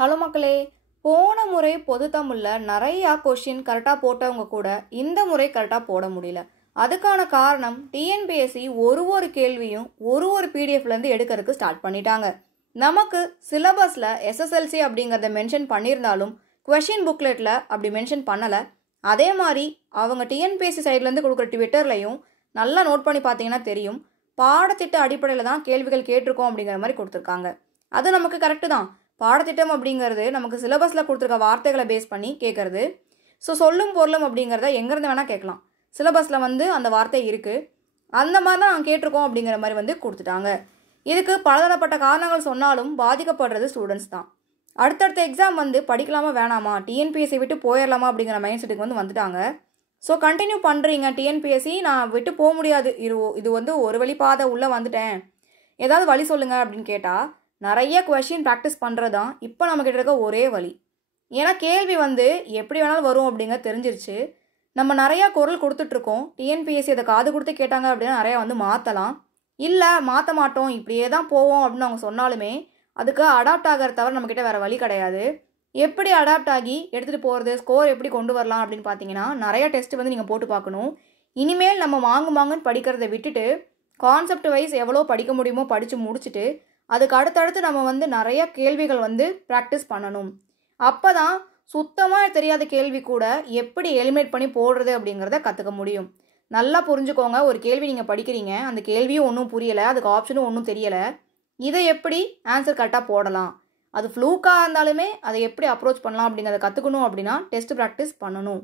Hello மக்களே, போன முறை பொது தமிழ்ல நிறையா கொஷின் கரெக்டாக போட்டவங்க கூட இந்த முறை கரெக்டாக போட முடியல. அதுக்கான காரணம் டிஎன்பிஎஸ்சி ஒரு கேள்வியும் ஒரு பிடிஎஃப்லேருந்து எடுக்கிறதுக்கு ஸ்டார்ட் பண்ணிட்டாங்க. நமக்கு சிலபஸில் எஸ்எஸ்எல்சி அப்படிங்கிறத மென்ஷன் பண்ணியிருந்தாலும் கொஷின் புக்லெட்டில் அப்படி மென்ஷன் பண்ணலை. அதே மாதிரி அவங்க டிஎன்பிஎஸ்சி சைட்லேருந்து கொடுக்குற ட்விட்டர்லையும் நல்லா நோட் பண்ணி பார்த்தீங்கன்னா தெரியும், பாடத்திட்ட அடிப்படையில் தான் கேள்விகள் கேட்டிருக்கோம் அப்படிங்கிற மாதிரி கொடுத்துருக்காங்க. அது நமக்கு கரெக்டு தான். பாடத்திட்டம் அப்படிங்கிறது நமக்கு சிலபஸில் கொடுத்துருக்க வார்த்தைகளை பேஸ் பண்ணி கேட்குறது. சொல்லும் பொருளும் அப்படிங்கிறத எங்கேருந்து வேணால் கேட்கலாம். சிலபஸில் அந்த வார்த்தை இருக்குது, அந்த மாதிரி தான் நாங்கள் கேட்டிருக்கோம் அப்படிங்கிற மாதிரி கொடுத்துட்டாங்க. இதுக்கு பலதரப்பட்ட காரணங்கள் சொன்னாலும் பாதிக்கப்படுறது ஸ்டூடெண்ட்ஸ் தான். அடுத்தடுத்த எக்ஸாம் படிக்கலாமா வேணாமா, டிஎன்பிஎஸ்சி விட்டு போயிடலாமா அப்படிங்கிற மைண்ட் செட்டுக்கு வந்துட்டாங்க. கண்டினியூ பண்ணுறீங்க டிஎன்பிஎஸ்சி, நான் விட்டு போக முடியாது, இது ஒரு வழி பாதை உள்ளே வந்துட்டேன், ஏதாவது வழி சொல்லுங்கள் அப்படின்னு கேட்டால் நிறைய கொஷின் ப்ராக்டிஸ் பண்ணுறது தான் இப்போ நம்மக்கிட்ட இருக்க ஒரே வழி. ஏன்னா கேள்வி எப்படி வேணாலும் வரும் அப்படிங்க தெரிஞ்சிருச்சு. நம்ம நிறையா குரல் கொடுத்துட்ருக்கோம். டிஎன்பிஎஸ்சி அதை காது கொடுத்து கேட்டாங்க அப்படின்னா நிறையா மாற்றலாம், இல்லை மாற்ற மாட்டோம் இப்படியே தான் போவோம் அப்படின்னு அவங்க சொன்னாலுமே அதுக்கு அடாப்ட் ஆகிற தவிர நம்மக்கிட்ட வேறு வழி கிடையாது. எப்படி அடாப்ட் ஆகி எடுத்துகிட்டு போகிறது, ஸ்கோர் எப்படி கொண்டு வரலாம் அப்படின்னு பார்த்தீங்கன்னா நிறைய டெஸ்ட் நீங்கள் போட்டு பார்க்கணும். இனிமேல் நம்ம வாங்குன்னு படிக்கிறத விட்டுட்டு கான்செப்ட் வைஸ் எவ்வளோ படிக்க முடியுமோ படித்து முடிச்சுட்டு அதுக்கு அடுத்தடுத்து நம்ம நிறைய கேள்விகள் ப்ராக்டிஸ் பண்ணணும். அப்போ தான் சுத்தமாக தெரியாத கேள்வி கூட எப்படி எலிமினேட் பண்ணி போடுறது அப்படிங்கிறத கற்றுக்க முடியும். நல்லா புரிஞ்சுக்கோங்க, ஒரு கேள்வி நீங்கள் படிக்கிறீங்க, அந்த கேள்வியும் ஒன்றும் புரியலை, அதுக்கு ஆப்ஷனும் ஒன்றும் தெரியலை, இதை எப்படி ஆன்சர் கரெக்டாக போடலாம், அது ஃப்ளூக்காக இருந்தாலுமே அதை எப்படி அப்ரோச் பண்ணலாம் அப்படிங்கிறத கற்றுக்கணும் அப்படின்னா டெஸ்ட் ப்ராக்டிஸ் பண்ணணும்.